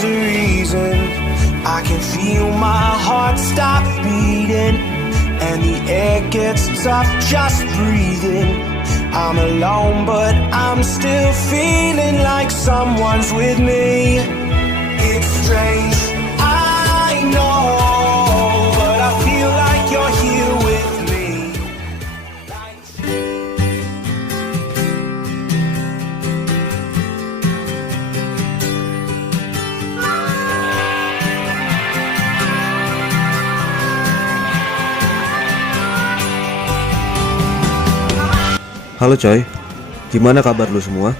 there's a reason. I can feel my heart stop beating, and the air gets tough just breathing. I'm alone but I'm still feeling like someone's with me. It's strange, I know, but I feel like you're here with me. Halo coy, gimana kabar lu semua?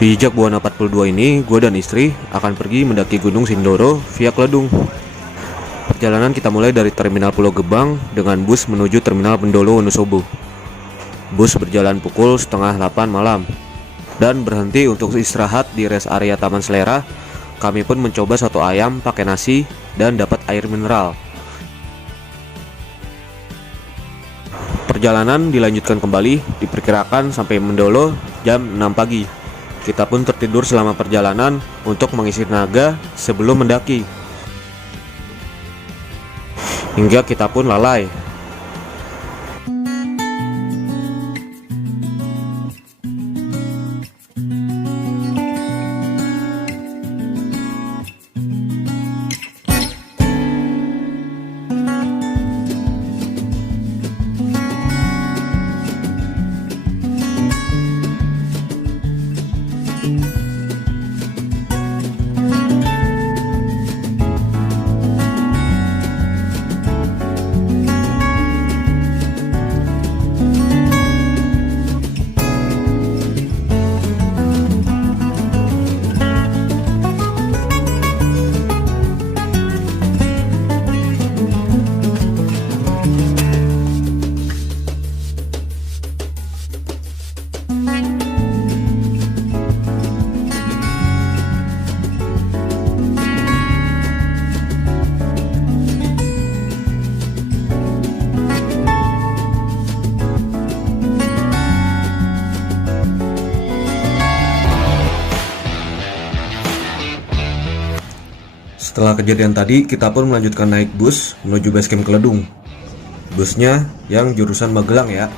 Di Jak Buana 42 ini, gue dan istri akan pergi mendaki Gunung Sindoro via Kledung. Perjalanan kita mulai dari Terminal Pulau Gebang dengan bus menuju Terminal Bendolo Wonosobo. Bus berjalan pukul setengah 8 malam dan berhenti untuk istirahat di rest area Taman Selera. Kami pun mencoba soto ayam pakai nasi dan dapat air mineral. Perjalanan dilanjutkan kembali, diperkirakan sampai Mendolo jam 6 pagi. Kita pun tertidur selama perjalanan untuk mengisi tenaga sebelum mendaki. Hingga kita pun lalai. Setelah kejadian tadi, kita pun melanjutkan naik bus menuju basecamp Kledung. Busnya yang jurusan Magelang ya.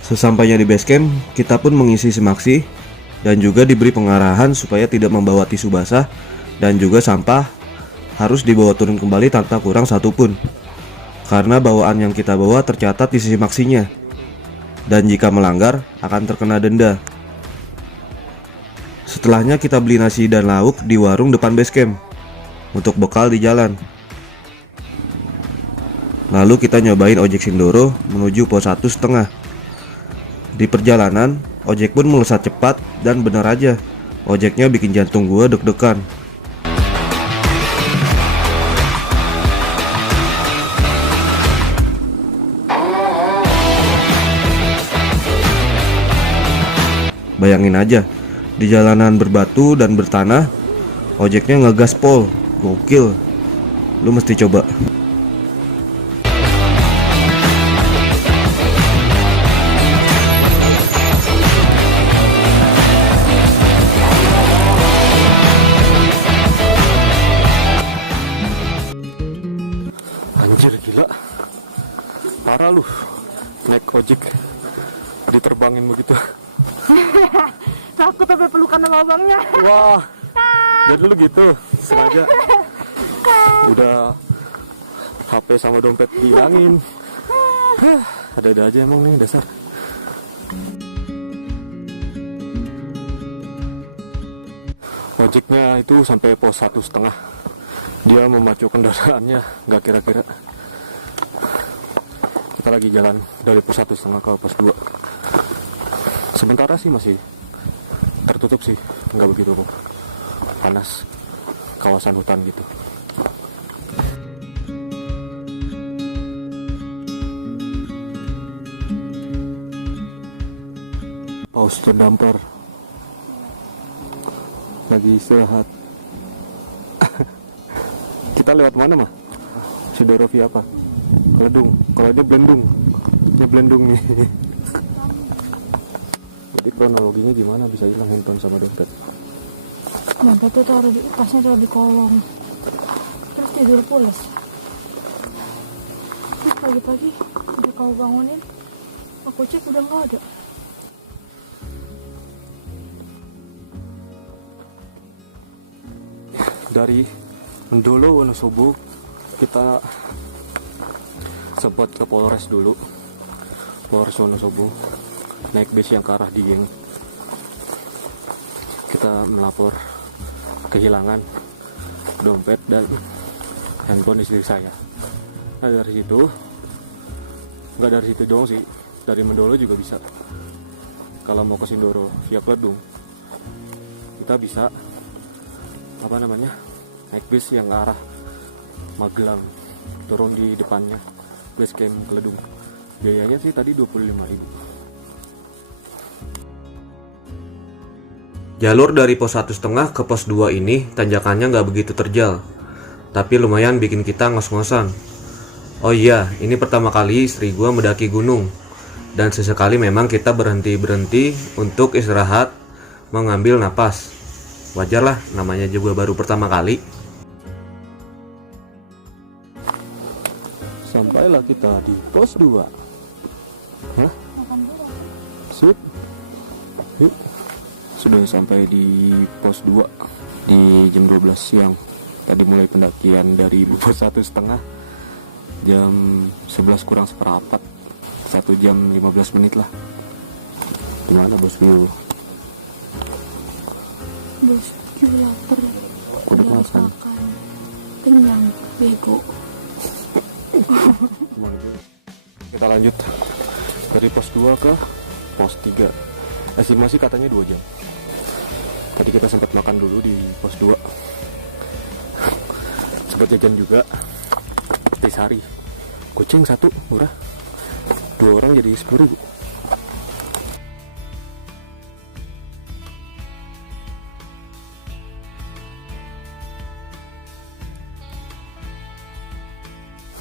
Sesampainya di basecamp, kita pun mengisi simaksi dan juga diberi pengarahan supaya tidak membawa tisu basah dan juga sampah harus dibawa turun kembali tanpa kurang satupun. Karena bawaan yang kita bawa tercatat di sisi maksinya, dan jika melanggar akan terkena denda. Setelahnya kita beli nasi dan lauk di warung depan basecamp untuk bekal di jalan. Lalu kita nyobain ojek Sindoro menuju pos 1,5. Di perjalanan, ojek pun melesat cepat dan benar aja, ojeknya bikin jantung gua deg-degan. Bayangin aja, di jalanan berbatu dan bertanah, ojeknya ngegas pol, gokil. Lu mesti coba. Anjir, gila. Parah lu, naik ojek diterbangin begitu. Takut sampai pelukan sama abangnya. Wah, jadi lu gitu sengaja. Udah HP sama dompet dihilangin. Ada-ada aja emang nih dasar. Ojeknya itu sampai pos 1,5. Dia memacu kendaraannya nggak kira-kira. Kita lagi jalan dari pos 1,5 ke pos 2. Sementara sih masih tertutup sih, nggak begitu kok. Panas, kawasan hutan gitu. Paus terdamper lagi istirahat. Kita lewat mana mah? Sindoro via apa? Kledung. Kalau dia Blendung. Nyeblendung nih. Jadi kronologinya gimana bisa hilang handphone sama dompet? Dompet tuh tasnya taruh di kolong. Terus tidur pulas. Terus pagi-pagi udah kau bangunin, aku cek udah nggak ada. Dari Mendolo Wonosobo kita sempat ke Polres dulu, Polres Wonosobo, naik bis yang ke arah Dieng. Kita melapor kehilangan dompet dan handphone istri saya. Nah dari situ, nggak dari situ doang sih, dari Mendolo juga bisa. Kalau mau ke Sindoro via Kledung, kita bisa naik bis yang ke arah Magelang, turun di depannya base camp Kledung. Biayanya sih tadi 25.000. Jalur dari pos 1,5 ke pos 2 ini tanjakannya nggak begitu terjal, tapi lumayan bikin kita ngos-ngosan. Oh iya, ini pertama kali istri gua mendaki gunung, dan sesekali memang kita berhenti-berhenti untuk istirahat, mengambil napas. Wajar lah, namanya juga baru pertama kali. Sampailah kita di pos 2. Hah? Sip. Yuk. Sudah sampai di pos 2 di jam 12 siang. Tadi mulai pendakian dari pos 1,5 jam 11 kurang seperempat, 1 jam 15 menit lah. Gimana bosku? Bosku lapar. Udah makan. Kenyang, bego. Kita lanjut dari pos 2 ke pos 3. Estimasi katanya 2 jam. Tadi kita sempat makan dulu di pos 2. Sempat jajan juga di Sari. Kucing 1 murah. 2 orang jadi 10.000.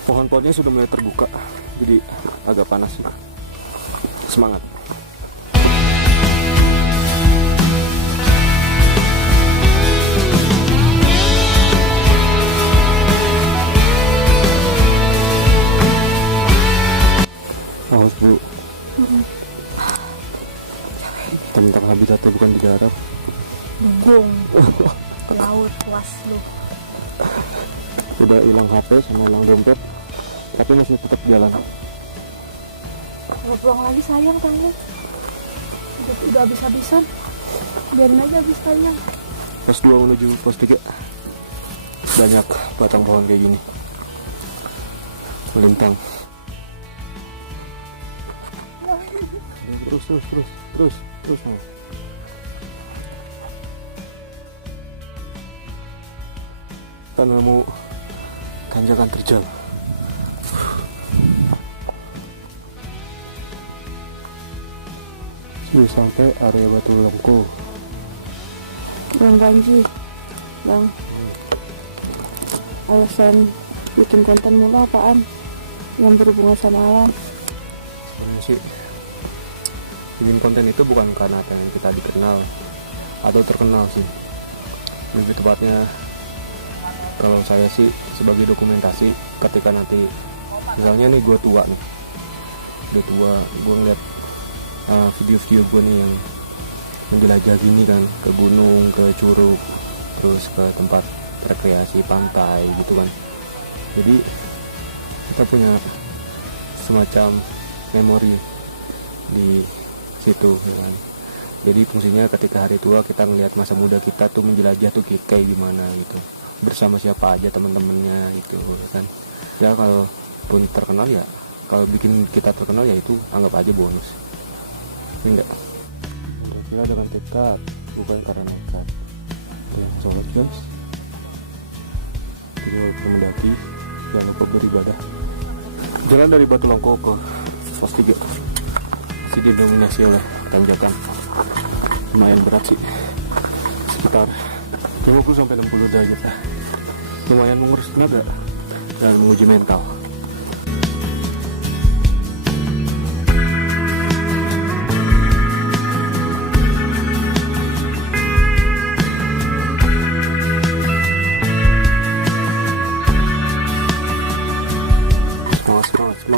Pohon-pohonnya sudah mulai terbuka, jadi agak panas sih. Semangat. Awas bu. Tentang habitatnya bukan di darat. Bung. Ke laut, puas lu. Udah hilang HP sama hilang dompet, tapi masih tetap jalan. Kalau pulang lagi sayang tanya. Udah habis-habisan. Biarin aja habis sayang. Pos 2 menuju pos 3. Banyak batang pohon kayak gini melintang. Terus. Kita nemu tanjakan terjal. Sudah sampai area Batu Longko. Bang Banji, Bang. Alasan bikin konten mulu apaan? Yang berhubungan sama alam. Sebenarnya sih bikin konten itu bukan karena pengen kita dikenal atau terkenal sih. Lebih tepatnya kalau saya sih sebagai dokumentasi ketika nanti misalnya nih gue tua, gue ngeliat video-video gue nih yang menjelajah gini kan, ke gunung, ke curug, terus ke tempat rekreasi pantai gitu kan. Jadi kita punya semacam memori di situ ya kan. Jadi fungsinya ketika hari tua kita ngelihat masa muda kita tuh menjelajah tuh kayak gimana gitu, bersama siapa aja teman-temannya itu ya kan. Ya kalau pun terkenal ya, kalau bikin kita terkenal ya itu anggap aja bonus. Enggak. Kira dengan tekad, bukan karena nekat. Ya, sholat guys. Jadi walaupun mendaki, jangan lupa beribadah. Jalan dari Batu Longko ke pos 3 masih didominasi oleh tanjakan. Lumayan berat sih, sekitar 50-60 derajat lah. Lumayan menguras tenaga dan menguji mental.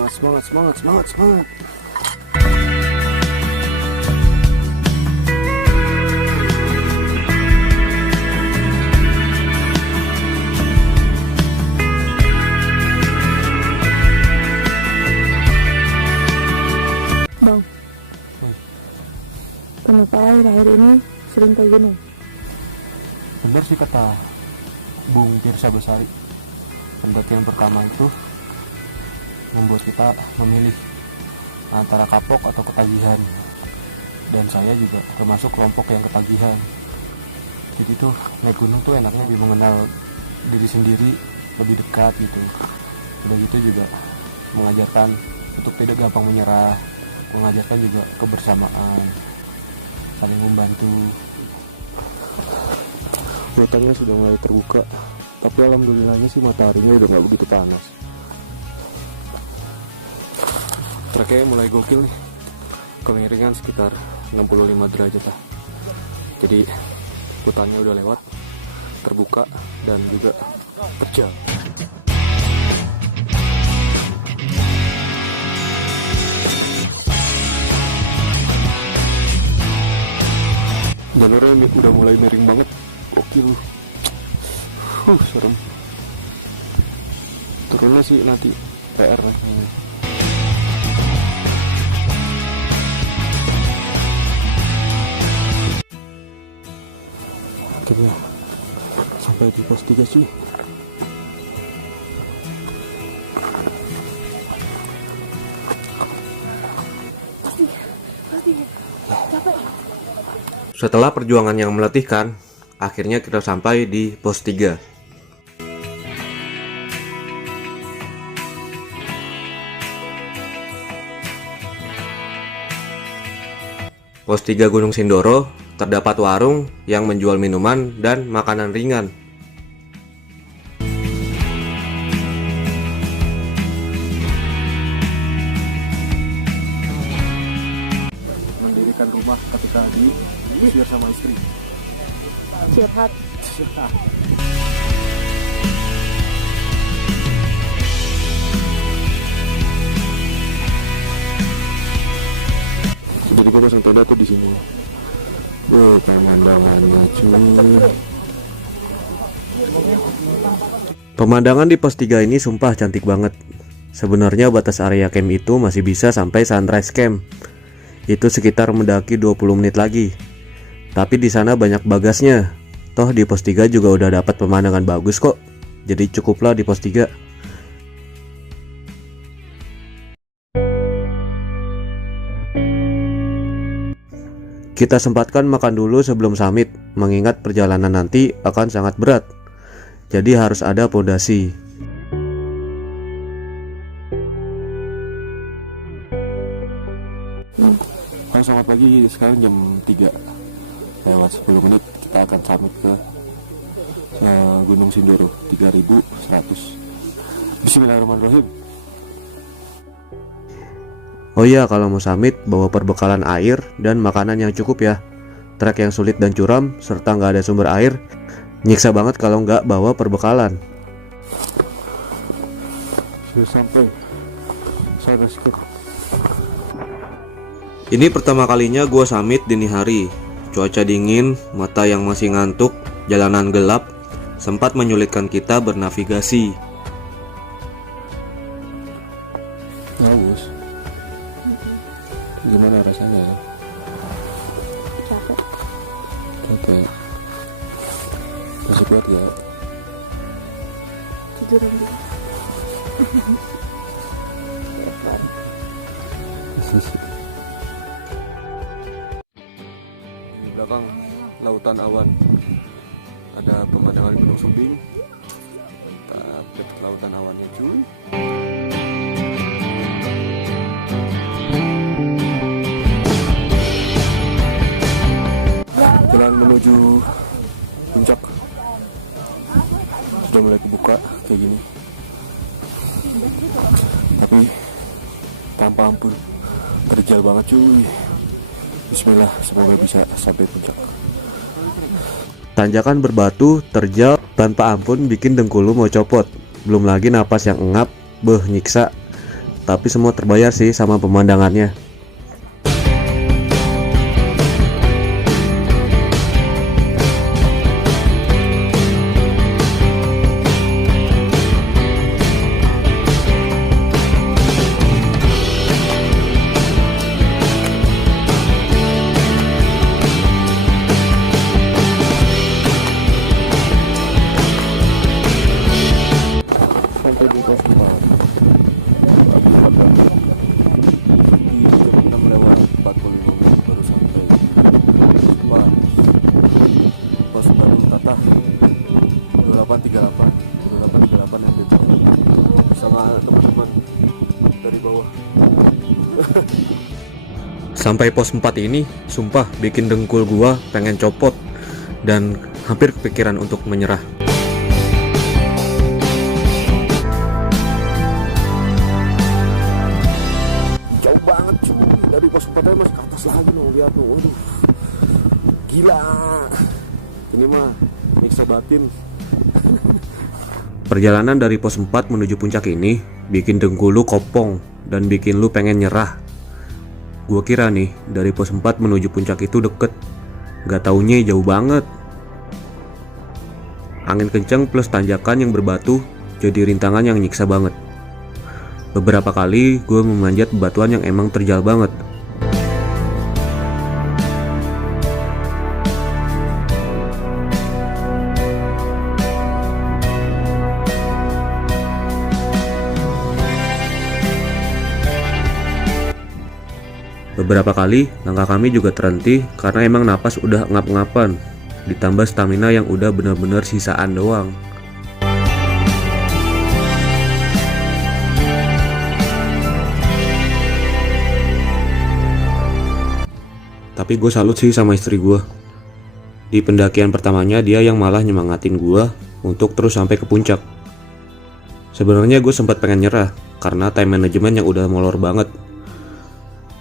Semangat. Bang, kenapa akhir-akhir ini sering kayak gini? Bener sih kata Bung Tirsa Besari, pendakian pertama itu membuat kita memilih antara kapok atau ketagihan, dan saya juga termasuk kelompok yang ketagihan. Jadi tuh naik gunung tuh enaknya lebih mengenal diri sendiri lebih dekat gitu. Udah gitu juga mengajarkan untuk tidak gampang menyerah, mengajarkan juga kebersamaan, saling membantu. Matanya sudah mulai terbuka, tapi alhamdulillahnya sih mataharinya udah nggak begitu panas. Treknya mulai gokil nih, kemiringan sekitar 65 derajat lah. Jadi hutannya udah lewat, terbuka dan juga terjal. Jalurnya udah mulai miring banget, gokil. Serem. Turunnya sih nanti PR nih. Akhirnya sampai di pos 3 cuy. Setelah perjuangan yang meletihkan, akhirnya kita sampai di pos 3. Pos 3 Gunung Sindoro terdapat warung yang menjual minuman dan makanan ringan. Mendirikan rumah ketika diusir sama istri. Curhat. Jadi gue pasang tenda tuh di sini. Pemandangannya cuy. Pemandangan di pos 3 ini sumpah cantik banget. Sebenarnya batas area camp itu masih bisa sampai sunrise camp. Itu sekitar mendaki 20 menit lagi. Tapi di sana banyak bagasnya. Toh di pos 3 juga udah dapat pemandangan bagus kok. Jadi cukuplah di pos 3. Kita sempatkan makan dulu sebelum summit, mengingat perjalanan nanti akan sangat berat. Jadi harus ada pondasi. Selamat pagi, sekarang jam 3 lewat 10 menit kita akan summit ke Gunung Sindoro 3100. Bismillahirrahmanirrahim. Oh iya, kalau mau summit bawa perbekalan air dan makanan yang cukup ya. Trek yang sulit dan curam serta nggak ada sumber air, nyiksa banget kalau nggak bawa perbekalan. Sudah sampai, saya skip. Ini pertama kalinya gue summit dini hari. Cuaca dingin, mata yang masih ngantuk, jalanan gelap, sempat menyulitkan kita bernavigasi. Bagus. Gimana rasanya ya? Capek. Capek. Masih kuat ya? Tiduran dulu. Di belakang lautan awan ada pemandangan Gunung Sumbing. Kita lihat lautan awannya cuy. Jalan menuju puncak sudah mulai kebuka kayak gini, tapi tanpa ampun terjal banget cuy. Bismillah, semoga bisa sampai puncak. Tanjakan berbatu, terjal tanpa ampun bikin dengkul lu mau copot. Belum lagi napas yang engap, nyiksa. tapi semua terbayar sih sama pemandangannya. Sampai di pos 4 di jam 6 lewat 45 menit baru sampai pos 4 Tata 2838 yang gitu sama teman-teman dari bawah. Sampai pos 4 ini sumpah bikin dengkul gua pengen copot dan hampir kepikiran untuk menyerah. Jauh banget cuy, dari pos 4 masih ke atas lagi loh, lihat loh. Waduh, gila, ini mah nyiksa batin. Perjalanan dari pos 4 menuju puncak ini bikin dengkul lu kopong dan bikin lu pengen nyerah. Gua kira nih dari pos 4 menuju puncak itu deket, gak taunya jauh banget. Angin kenceng plus tanjakan yang berbatu jadi rintangan yang nyiksa banget. Beberapa kali gue memanjat bebatuan yang emang terjal banget. Beberapa kali langkah kami juga terhenti karena emang napas udah ngap-ngapan, ditambah stamina yang udah bener-bener sisaan doang. Tapi gue salut sih sama istri gue. Di pendakian pertamanya dia yang malah nyemangatin gue untuk terus sampai ke puncak. Sebenarnya gue sempat pengen nyerah karena time management yang udah molor banget.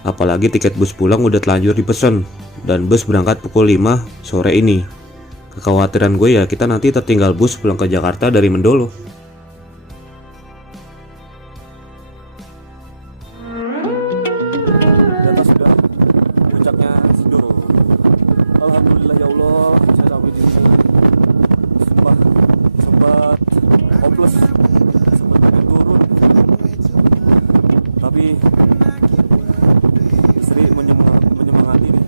Apalagi tiket bus pulang udah telanjur dipesan dan bus berangkat pukul 5 sore ini. Kekhawatiran gue ya kita nanti tertinggal bus pulang ke Jakarta dari Mendolo. Puncaknya Sindoro. Alhamdulillah ya Allah, saya sampai di sini. Sempat hopeless, sempat pengen turun. Tapi istri menyemangati nih.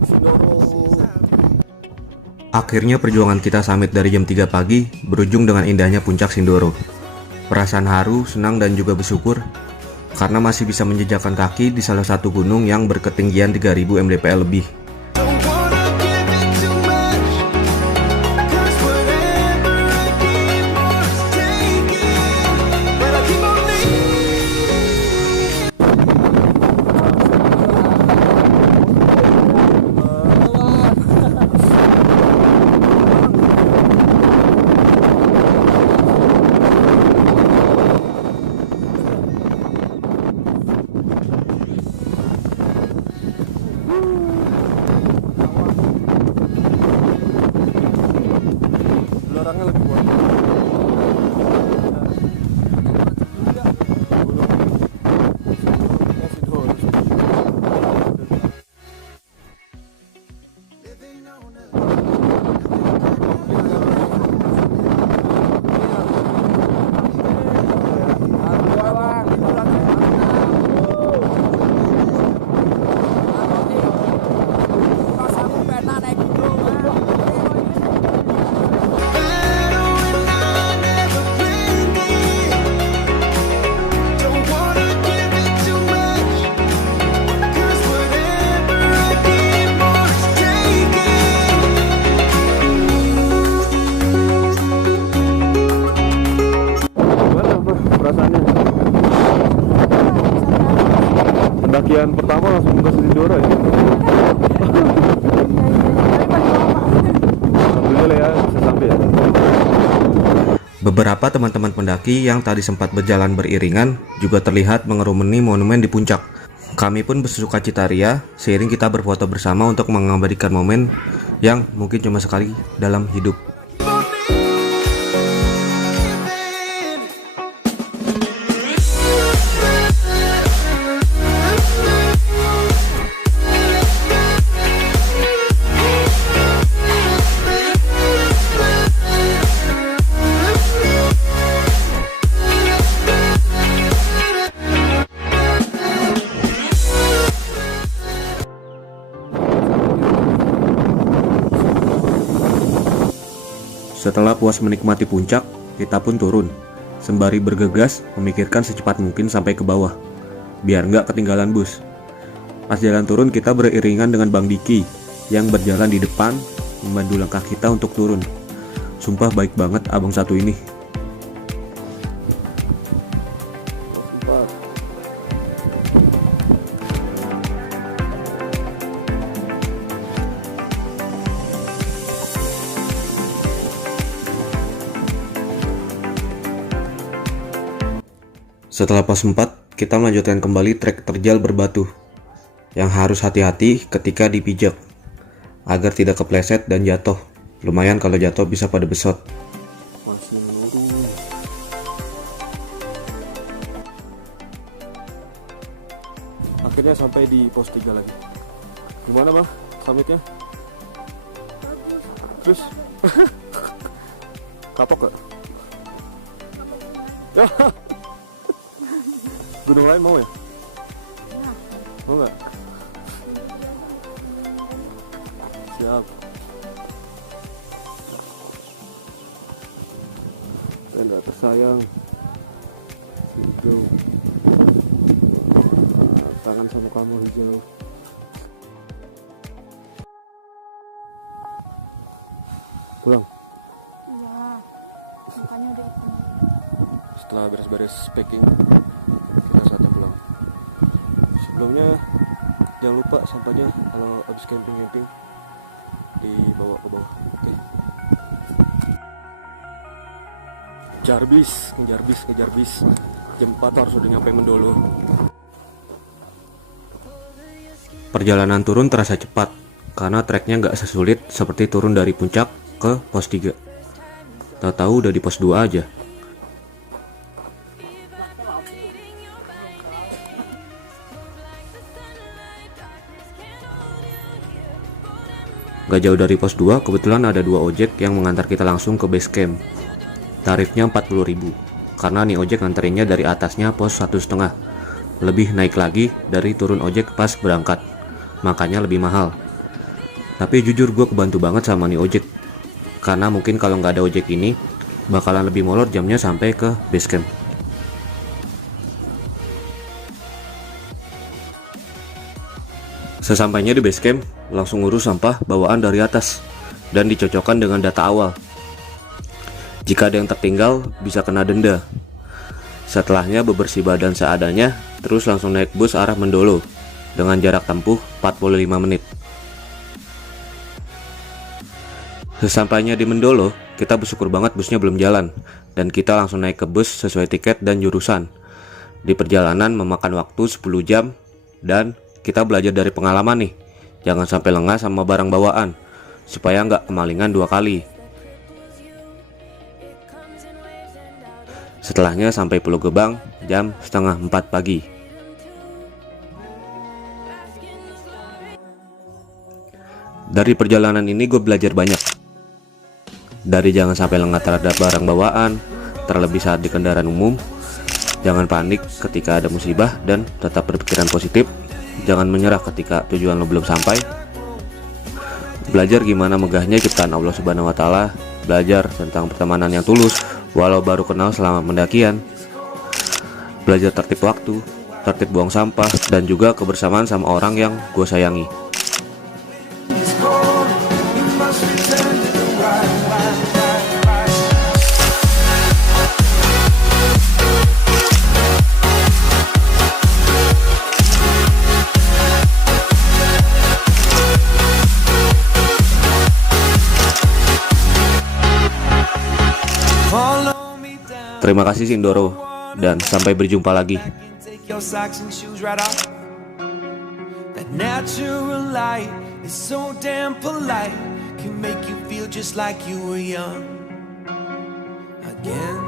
Sindoro. Akhirnya perjuangan kita summit dari jam 3 pagi berujung dengan indahnya puncak Sindoro. Perasaan haru, senang dan juga bersyukur karena masih bisa menjejakkan kaki di salah satu gunung yang berketinggian 3000 mdpl lebih. Belakangnya lebih kuat. Pendakian pertama langsung ke Sindoro ya. Alhamdulillah ya, bisa sampai ya. Beberapa teman-teman pendaki yang tadi sempat berjalan beriringan juga terlihat mengerumuni monumen di puncak. Kami pun bersuka-cita ria seiring kita berfoto bersama untuk mengabadikan momen yang mungkin cuma sekali dalam hidup. Setelah puas menikmati puncak, kita pun turun, sembari bergegas memikirkan secepat mungkin sampai ke bawah, biar nggak ketinggalan bus. Pas jalan turun, kita beriringan dengan Bang Diki yang berjalan di depan, membantu langkah kita untuk turun. Sumpah baik banget abang satu ini. Setelah pos 4, kita melanjutkan kembali trek terjal berbatu yang harus hati-hati ketika dipijak agar tidak kepleset dan jatuh. Lumayan kalau jatuh bisa pada besot. Masih menurun. Akhirnya sampai di pos 3 lagi. Gimana bang summitnya? Terus kapok gak? Gunung lain mau ya? Mau nggak? Siap. Tenda tersayang. Hijau. Tangan sama kamu hijau. Pulang? Iya. Makanya udah itu. Setelah beres-beres packing, kita saatnya pulang. Sebelumnya jangan lupa sampahnya kalau habis camping dibawa ke bawah. Oke. Kejar bis. Jam 4 harus udah nyampe Mendolo. Perjalanan turun terasa cepat karena treknya nggak sesulit seperti turun dari puncak ke pos 3. Tahu-tahu udah di pos 2 aja. Gak jauh dari pos 2, kebetulan ada 2 ojek yang mengantar kita langsung ke base camp. Tarifnya 40.000, karena nih ojek nganterinnya dari atasnya pos 1,5. Lebih naik lagi dari turun ojek pas berangkat, makanya lebih mahal. Tapi jujur gue kebantu banget sama nih ojek, karena mungkin kalau nggak ada ojek ini, bakalan lebih molor jamnya sampai ke base camp. Sesampainya di base camp, langsung ngurus sampah bawaan dari atas dan dicocokkan dengan data awal. Jika ada yang tertinggal, bisa kena denda. Setelahnya bebersih badan seadanya, terus langsung naik bus arah Mendolo dengan jarak tempuh 45 menit. Sesampainya di Mendolo, kita bersyukur banget busnya belum jalan dan kita langsung naik ke bus sesuai tiket dan jurusan. Di perjalanan memakan waktu 10 jam dan kita belajar dari pengalaman nih. Jangan sampai lengah sama barang bawaan supaya nggak kemalingan 2 kali. Setelahnya sampai Pulau Gebang jam 3:30 pagi. Dari perjalanan ini gue belajar banyak. Dari jangan sampai lengah terhadap barang bawaan, terlebih saat di kendaraan umum. Jangan panik ketika ada musibah dan tetap berpikiran positif. Jangan menyerah ketika tujuan lo belum sampai. Belajar gimana megahnya ciptaan Allah Subhanahu wa Ta'ala. Belajar tentang pertemanan yang tulus walau baru kenal selama pendakian. Belajar tertib waktu, tertib buang sampah, dan juga kebersamaan sama orang yang gue sayangi. Terima kasih Sindoro, dan sampai berjumpa lagi. Again.